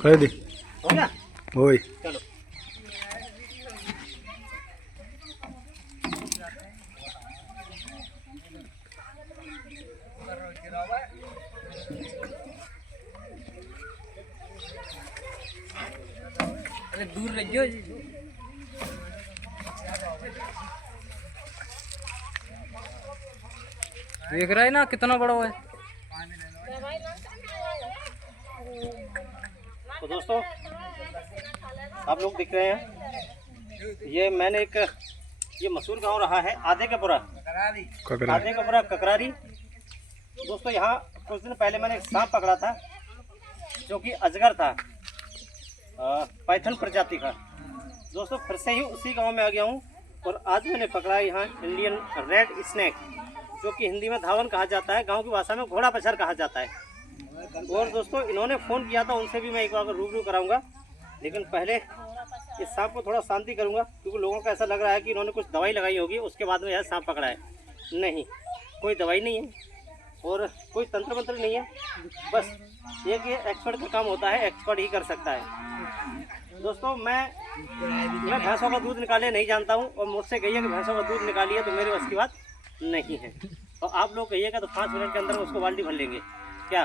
कर दे हो गया। ओए चलो अरे दूर रहियो। देख रहा है ना कितना बड़ा है। तो दोस्तों आप लोग दिख रहे हैं, ये मैंने एक ये मशहूर गांव रहा है आधेकापुरा ककरारी। दोस्तों यहाँ कुछ दिन पहले मैंने एक सांप पकड़ा था जो कि अजगर था, पाइथन प्रजाति का। दोस्तों फिर से ही उसी गांव में आ गया हूँ और आज मैंने पकड़ा यहाँ इंडियन रेड स्नेक, जो कि हिंदी में धावन कहा जाता है, गांव की भाषा में घोड़ा पछाड़ कहा जाता है। और दोस्तों इन्होंने फ़ोन किया था, उनसे भी मैं एक बार रूबरू कराऊंगा, लेकिन पहले इस सांप को थोड़ा शांति करूंगा, क्योंकि लोगों को ऐसा लग रहा है कि इन्होंने कुछ दवाई लगाई होगी, उसके बाद में यह सांप पकड़ा है। नहीं, कोई दवाई नहीं है और कोई तंत्र मंत्र नहीं है, बस एक ये एक्सपर्ट का काम होता है, एक्सपर्ट ही कर सकता है। दोस्तों मैं भैंसों का दूध निकाले नहीं जानता हूँ, और मुझसे कहिए कि भैंसों का दूध निकालिए तो मेरे बस की बात नहीं है, और आप लोग कहिएगा तो 5 मिनट के अंदर उसको बाल्टी भर लेंगे क्या।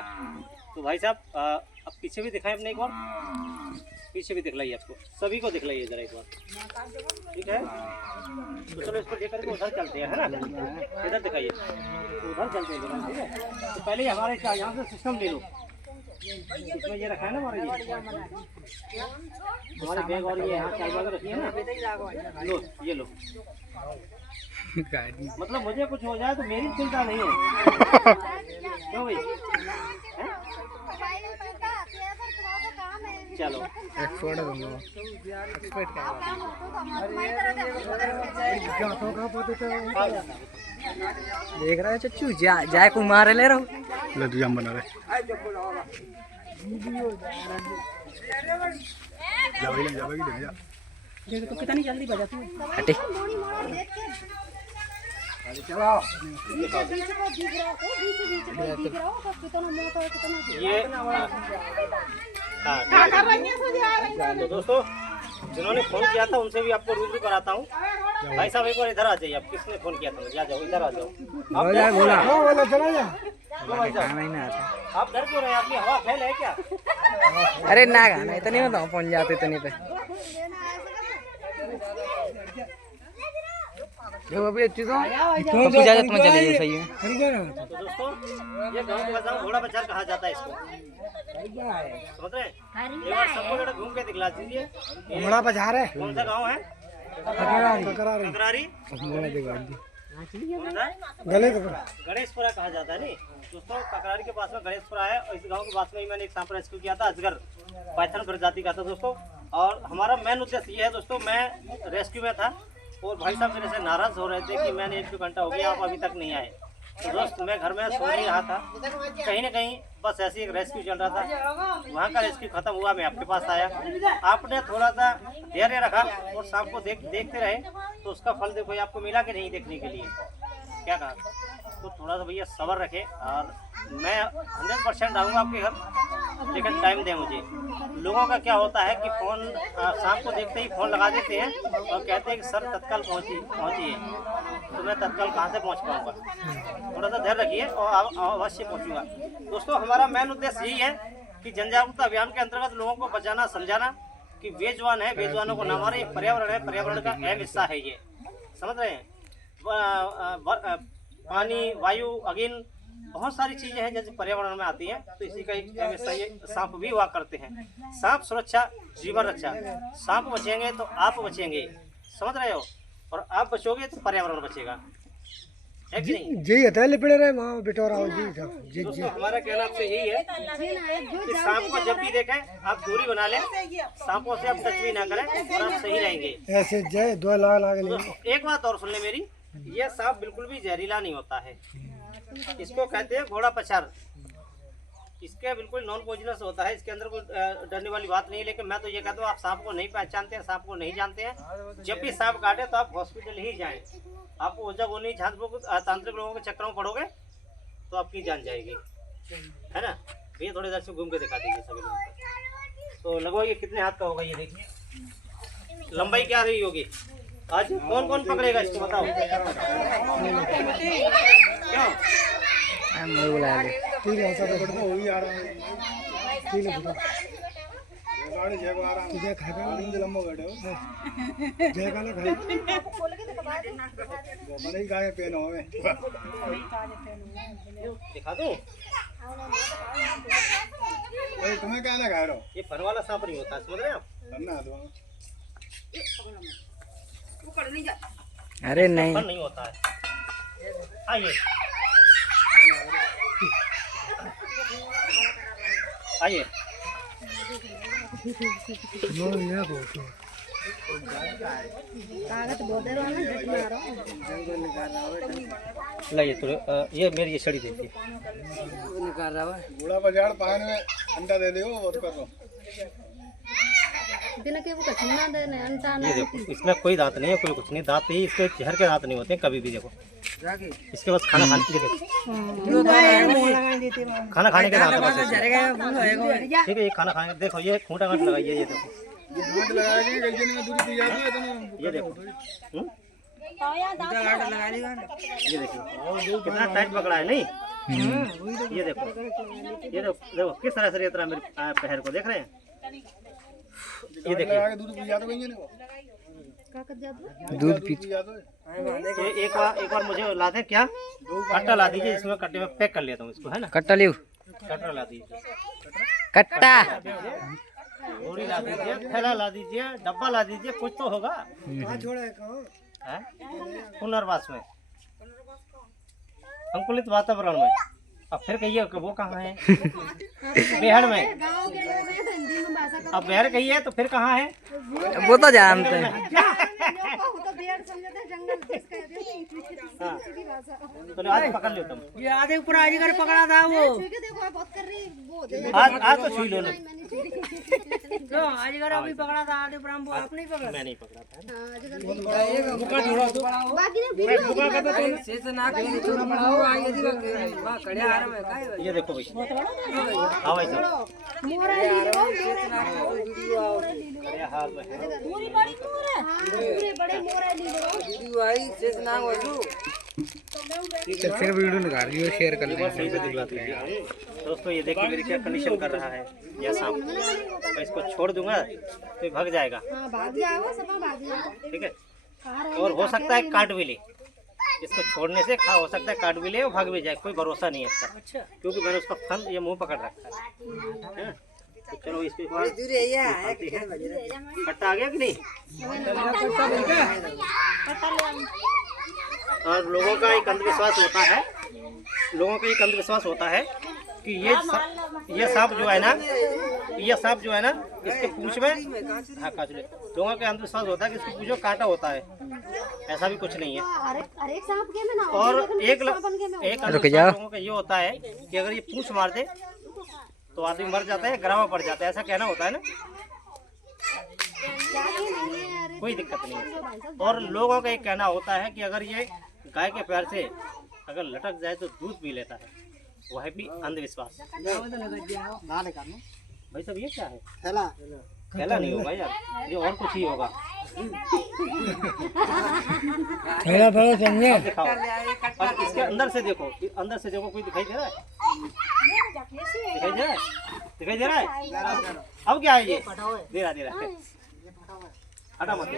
तो भाई साहब अब पीछे भी दिखाएं अपने एक बार, पीछे भी दिखलाइए, आपको सभी को दिखलाइए जरा एक बार, ठीक है। तो चलो इसको लेकर के उधर चलते हैं, है ना, इधर दिखाइए, तो उधर चलते हैं, ठीक है। तो पहले हमारे यहाँ से सिस्टम ले लो, इसमें ये रखा है ना हमारे बैग, और ये यहाँ चाय वाला रखी है ना, लो ये लो। मतलब मुझे कुछ हो जाए तो मेरी चिंता नहीं है, क्यों भाई, चलो एक्सपर्ट देख रहा है चच्चू जाए को मारे ले रहा ले तू जाम बना रहे जावेगी ले जा। देखो तो कितनी जल्दी बजाती है। हटे चलाओ ये। तो दोस्तों जिन्होंने फ़ोन किया था उनसे भी आपको रूबरू कराता हूँ। भाई साहब एक बार इधर आ जाइए, आप किसने फ़ोन किया था मुझे, आ जाओ इधर आ जाओ। आप डर क्यों रहे हैं, आपकी हवा फैल है क्या। अरे ना गाना इतनी बताओ पहुंच जाते इतनी पे। देखो अभी अच्छी तो इजाजत में चले जाइए, सही है। तो दोस्तों ये गाँव के भाषा में घोड़ा पछाड़ कहा जाता है इसको, समझ रहे हैं। एक बार सबको जरा घूम के दिखला दीजिए, घोड़ा पछाड़ है। कौन सा गाँव है, ककरारी गणेशपुरा कहा जाता है। नहीं दोस्तों ककरारी के पास में गणेशपुरा है, और इस गांव के पास में ही मैंने एक सांप रेस्क्यू किया था, अजगर पाइथन प्रजाति का था दोस्तों। और हमारा मेन उद्देश्य ये है दोस्तों, मैं रेस्क्यू में था और भाई साहब मेरे से नाराज़ हो रहे थे कि मैंने 1-2 घंटा हो गया, आप अभी तक नहीं आए। तो दोस्त मैं घर में सो नहीं रहा था, कहीं ना कहीं बस ऐसे एक रेस्क्यू चल रहा था, वहाँ का रेस्क्यू खत्म हुआ, मैं आपके पास आया, आपने थोड़ा सा धैर्य रखा और सांप को देखते रहे, तो उसका फल देखो आपको मिला कि नहीं देखने के लिए, क्या कहा। तो थोड़ा सा भैया सब्र रखे, और मैं 100% आऊँगा आपके घर, लेकिन टाइम दें मुझे। लोगों का क्या होता है कि फ़ोन सांप को देखते ही फ़ोन लगा देते हैं और कहते हैं कि सर तत्काल पहुँचिए, तो मैं तत्काल कहाँ से पहुँच पाऊँगा। थोड़ा सा धैर्य रखिए और अवश्य पहुँचूँगा। दोस्तों हमारा मेन उद्देश्य यही है कि जन जागरूकता अभियान के अंतर्गत लोगों को बचाना, समझाना कि बेजुबान है, बेजुबानों को न मारे, पर्यावरण है, पर्यावरण का अहम हिस्सा है ये, समझ रहे हैं। पानी, वायु, अग्नि, बहुत सारी चीज़ें हैं जैसे पर्यावरण में आती हैं, तो इसी का एक अहम हिस्सा ये सांप भी हुआ करते हैं। सांप सुरक्षा जीवन रक्षा, सांप बचेंगे तो आप बचेंगे, समझ रहे हो, और आप बचोगे तो पर्यावरण बचेगा, है कि नहीं। जी है लिपड़े रहे वहाँ बिटोरा जी। दोस्तों हमारा कहना आपसे यही है कि सांप को जब भी देखें आप दूरी बना लें, सांपों से आप टच भी ना करें और आप सही रहेंगे। ऐसे जय 2 लाख एक बात और सुन ले मेरी, ये सांप बिल्कुल भी जहरीला नहीं होता है, इसको कहते हैं घोड़ा पछाड़, इसके बिल्कुल नॉन पॉइजनस होता है, इसके अंदर कोई डरने वाली बात नहीं है। लेकिन मैं तो ये कहता हूँ आप सांप को नहीं पहचानते हैं, सांप को नहीं जानते हैं, जब भी सांप काटे तो आप हॉस्पिटल ही जाएं। आप ओझा गोली झांझ तांत्रिक लोगों के चक्करों में पड़ोगे तो आपकी जान जाएगी, है ना। भैया थोड़ी देर से घूम के दिखा दीजिए सभी लोगों को। तो लगभग ये कितने हाथ का होगा ये देखिए। लंबाई क्या रही होगी? आज कौन कौन पकड़ेगा इसको बताओ। क्यों? मैं बुला ले। ठीक है, ऐसा पकड़ना हो ही आ रहा है। ठीक है, गाड़ी जय को आ रहा है। तुझे खाएगा ना, दिन लंबा बैठे हो। जय का ना खाए। वो नहीं खाए पेन होवे। दिखा दूं? ओए तुम्हें क्या ना खा रहे हो? ये फन वाला सांप नहीं होता, समझ रहे हैं आप? करना दो। अरे नहीं, फन नहीं होता है। आइए आइए। ये फोटो लाइए थोड़े ये मेरी ये छड़ी देखिए। निकाल रहा है। बूढ़ा बाजार पान में अंडा दे दो, वो कर दो। ये देखो, इसमें कोई दांत नहीं है, कोई कुछ नहीं। दांत ही इसके जहर के दांत नहीं होते हैं कभी भी। देखो इसके बस खाना खाने के खाना खाने के दांत है बस इसके। ठीक है, ये खाना खाने देखो, ये खूंटा गांठ लगाइए। ये देखो, गांठ लगाएगी, गर्दन में दूध पी जाती है तो ये देखो। ये देखिए कितना टाइट पकड़ा है। नहीं ये देखो, ये देखो किस तरह से रेत रहा है मेरे पैर को, देख रहे हैं? ये देखिए दूध पी जाते कहीं नहीं, दूध पी। तो एक बार मुझे ला दे क्या, कट्टा ला दीजिए, इसमें कट्टे में पैक कर लेता हूँ इसको, है ना? कट्टा लियो, कट्टा ला दीजिए, कट्टा बोरी ला दीजिए, थैला ला दीजिए, डब्बा ला दीजिए, कुछ तो होगा। कहाँ छोड़ा है? कहाँ? है पुनर्वास में, संकुलित वातावरण में। अब फिर कहिए कि वो कहाँ है? बेहड़ में। अब बेहड़ कहिए तो फिर कहाँ है? वो तो जानते हैं। हाँ। तो आज पकड़ लो तुम। ये आधे ऊपर अजगर पकड़ा था वो। आज तो छुई लो ना। तो अजगर अभी पकड़ा था, आधे ऊपर हम आप नहीं पकड़ा। मैं नहीं पकड़ा था। ये देखो भाई, हाँ भाई साहब, बढ़िया हाल में है। फिर वीडियो निकाल लियो, शेयर कर बार सही से दिखलाते हैं दोस्तों। ये देखिए मेरी क्या कंडीशन कर रहा है यह सांप। मैं इसको छोड़ दूंगा तो भाग जाएगा, ठीक है? और हो सकता है काट भी ले। इसको छोड़ने से हो सकता है काट भी ले और भाग भी जाए, कोई भरोसा नहीं है इसका, क्योंकि मैंने उसका फन ये मुंह पकड़ रखा है। तो चलो इसके बाद कट्टा आ गया कि नहीं? और लोगों का एक अंधविश्वास होता है, कि ये सांप जो है ना, इसके पूंछ में लोगों का अंधविश्वास होता है कि इसके पूंछ में कांटा होता है। ऐसा भी कुछ नहीं है। और एक लोगों का ये होता है कि अगर ये पूंछ मार दे तो आदमी मर जाता है, गरावा पड़ जाता है, ऐसा कहना होता है ना। कोई दिक्कत नहीं है। और लोगों का एक कहना होता है कि अगर ये गाय के पैर से अगर लटक जाए तो दूध पी लेता है, वह भी अंधविश्वास। भाई साहब ये क्या है? थैला नहीं होगा यार, ये और कुछ ही होगा। दिखाओ। अब इसके अंदर से देखो, कोई दिखाई दे रहा है? दिखाई दे रहा है? अब क्या है ये? दे रहा है। हटा मत दे।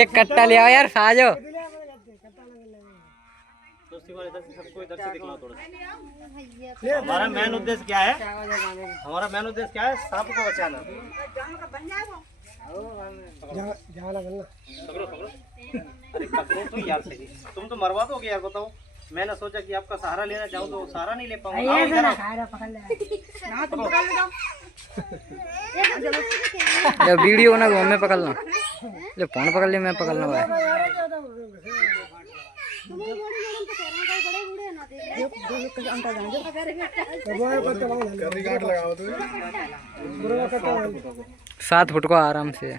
एक कट्टा ले आओ यार, आ जाओ। सबको इधर से दिखलाओ थोड़ा सा। हमारा मेन उद्देश्य क्या है? सांप को बचाना। पकड़ो। अरे पकड़ो तो यार सही। तुम तो मरवा दोगे यार, बताओ। मैंने सोचा कि आपका सहारा लेना चाहूँ तो सहारा नहीं ले पाऊंगा। वीडियो ना मैं पकड़ लो, ले फोन पकड़ ले, मैं पकड़ लो भाई। सात फुट को आराम से।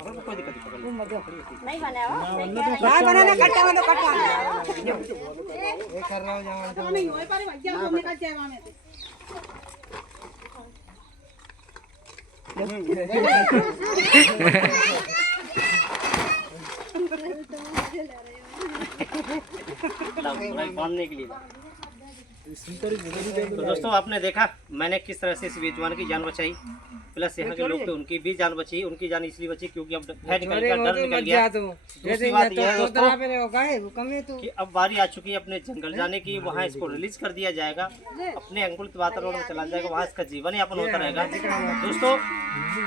कोई दिक्कत नहीं। नहीं बना हो क्या बनाना कट्टा वाला कट्टा ये कर रहा हूँ जहाँ नहीं होए पारे भैया को निकल जाए वहां में बांधने के लिए। तो दोस्तों आपने देखा मैंने किस तरह से इस बेजुबान की जान बचाई, प्लस यहाँ के लोग थे उनकी भी जान बची। उनकी जान इसलिए बची क्योंकि अब हेड निकल गया, डर निकल गया। दूसरी बात यह है दोस्तों कि अब बारी आ चुकी है अपने जंगल जाने की, वहाँ इसको रिलीज कर दिया जाएगा, अपने अंकुलित वातावरण में चला जाएगा, वहाँ इसका जीवन यापन होता रहेगा। दोस्तों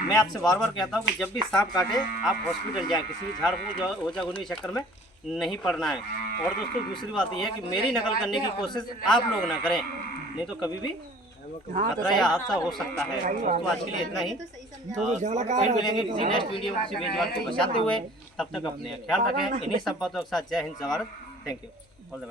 मैं आपसे बार बार कहता हूँ कि जब भी सांप काटे आप हॉस्पिटल जाएं, किसी भी झाड़ फूक हो जागुनी चक्कर में नहीं पड़ना है। और दोस्तों दूसरी बात यह है कि मेरी नकल करने की कोशिश आप लोग ना करें, नहीं तो कभी भी खतरा या हादसा हो सकता है। दोस्तों आज के लिए इतना ही, तो फिर मिलेंगे किसी नेक्स्ट वीडियो में किसी बेजुबान को बचाते हुए। तब तक अपने ख्याल रखें। इन्हीं सब बातों के साथ जय हिंद, जय Bharat, thank you, all the best.